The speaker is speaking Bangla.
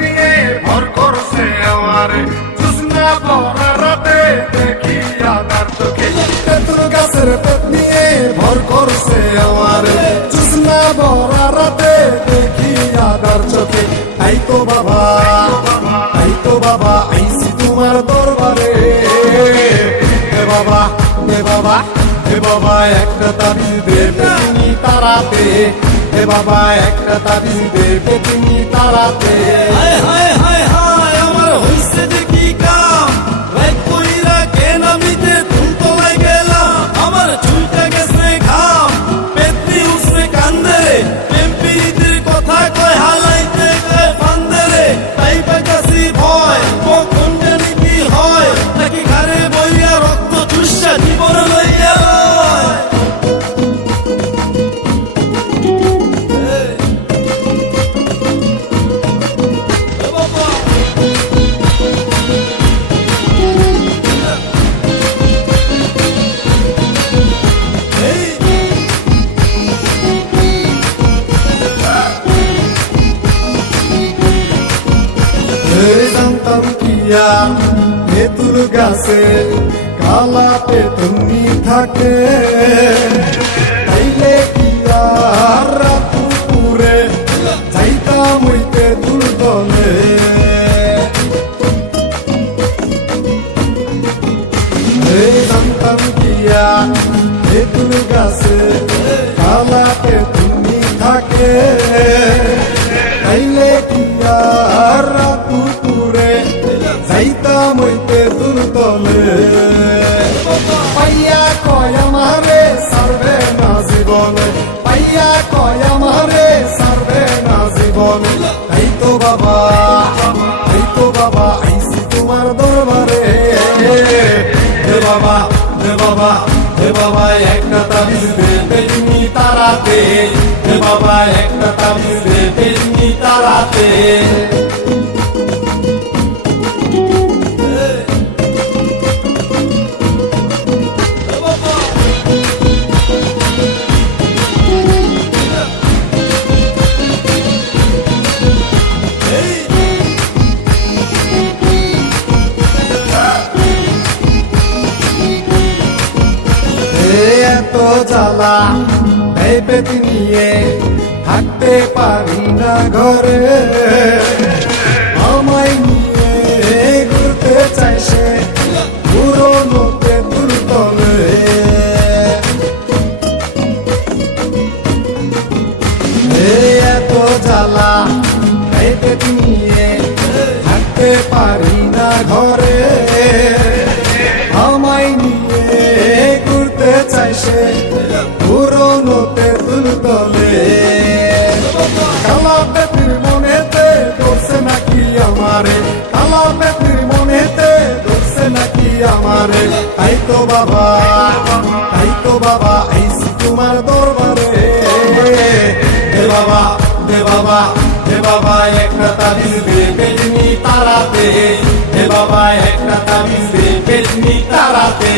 নিয়ে ভর করছে আমারে জুসনা পরা রাতে দেখি আদার চোখে তেঁতুল গাছের পেট নিয়ে ভর করছে আমারে জুসনা পরা রাতে দেখি আদার চোখে তাই তো বাবা আইছি তোমার দরবারে হে বাবা হে বাবা হে বাবা একটা তাবিজ দেবে তুমি তারাতে হে বাবা একটা তাবিজ দেবে তুমি তারাতে হায় হায় হায় হায় আমার হইছে যে কি কাম রাত কইরা কেন আমিতে তুলতলায় গেলাম আমার চুলটা গেছে ঘাম পেতনি উঠছে কান্দে প্রেম প্রীতির কথা কয় হালাইতে কয় ফান্দে রে তাই পাইতাছি ভয় কখন জানি কি হয় নাকি ঘরে বইয়া রক্ত চুষা জীবন লইয়া জানতাম কিয়া তেঁতুল গাছে কালা পেতনি থাকে তাইলে কিয়া রাত পুরে যাইতাম ওই তেঁতুল দলে জানতাম কিয়া তেঁতুল গাছে কালা পেতনি থাকে তাইলে কিয়া রাত পুরে যাইতাম ওই তেঁতুল তলে পাইয়া কয় আমারে সারবে না জীবনে পাইয়া কয় আমারে সারবে না জীবনে তাই তো বাবা আইছি তোমার দরবারে হে বাবা হে বাবা হে বাবা একটা তাবিজ দেবে তুমি তারাতে হে বাবা একটা তাবিজ দেবে তুমি তারাতে এত জ্বালা এই পেট নিয়ে থাকতে পারি না ঘরে আমায় নিয়ে ঘুরতে চাইছে পুরোনো তেঁতুল তলে এত জ্বালা এই পেট নিয়ে থাকতে পারি না ঘরে আমায় নিয়ে ঘুরতে চাইছে পুরোনো তেঁতুল তলে কালা পেটির মনেতে ধরছে নাকি আমারে কালা পেটির মনেতে ধরছে নাকি আমারে তাই তো বাবা আইছি তোমার দরবারে হে বাবা হে বাবা হে বাবা একটা তাবিজ দেবে তুমি তারাতে হে বাবা একটা তাবিজ দেবে তুমি তারাতে